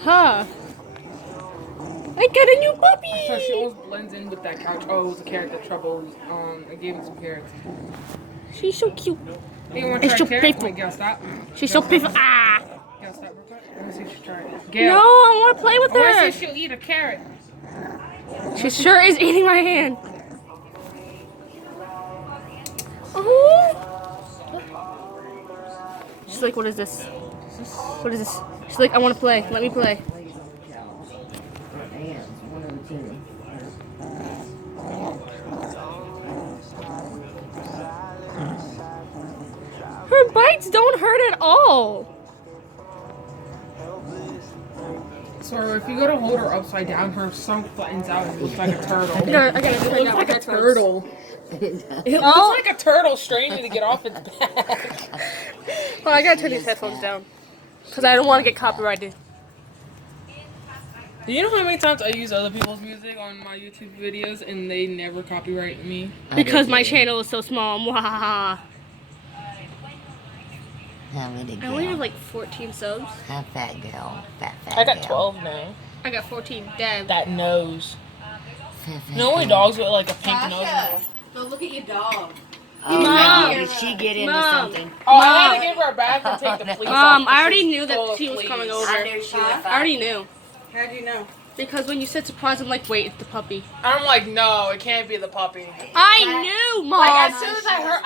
Huh. I got a new puppy! So she always blends in with that couch. Oh, it was a carrot that trouble. I gave him some carrots. She's so cute. Hey, you want to It's try so a carrot? playful. Wait, Gail, stop. She's so playful. Ah! Gail, stop real quick. Let me see if she try it. Gail. No, I want to play with I want to her. see if she'll eat a carrot. She sure is eating my hand. Oh. She's like, what is this? What is this? She's like, I want to play. Let me play. Her bites don't hurt at all. So if you go to hold her upside down, her stomach flattens out and it looks like a turtle. I gotta It find looks out like what a turtle. It looks like a turtle straining to get off its back. Well, I gotta turn these headphones down. Because I don't want to get copyrighted. Do you know how many times I use other people's music on my YouTube videos and they never copyright me? Because my channel is so small. Mwahaha. How many I only have girl? like 14 subs. How fat girl? Fat I got girl. 12 now. I got 14. Damn. That nose. Fat You know only girl. dogs with like a pink nose? Go look at your dog. Oh, Mom. no. Did she get into Mom. something? Oh, I had to give her a bath and take the fleece off. I already She's knew full that of she was fleas. coming over. I knew she would I fight. already knew. How'd you know? Because when you said surprise, I'm like, wait, it's the puppy. I'm like, no, it can't be the puppy. I knew, Mom. Like, as soon as I heard,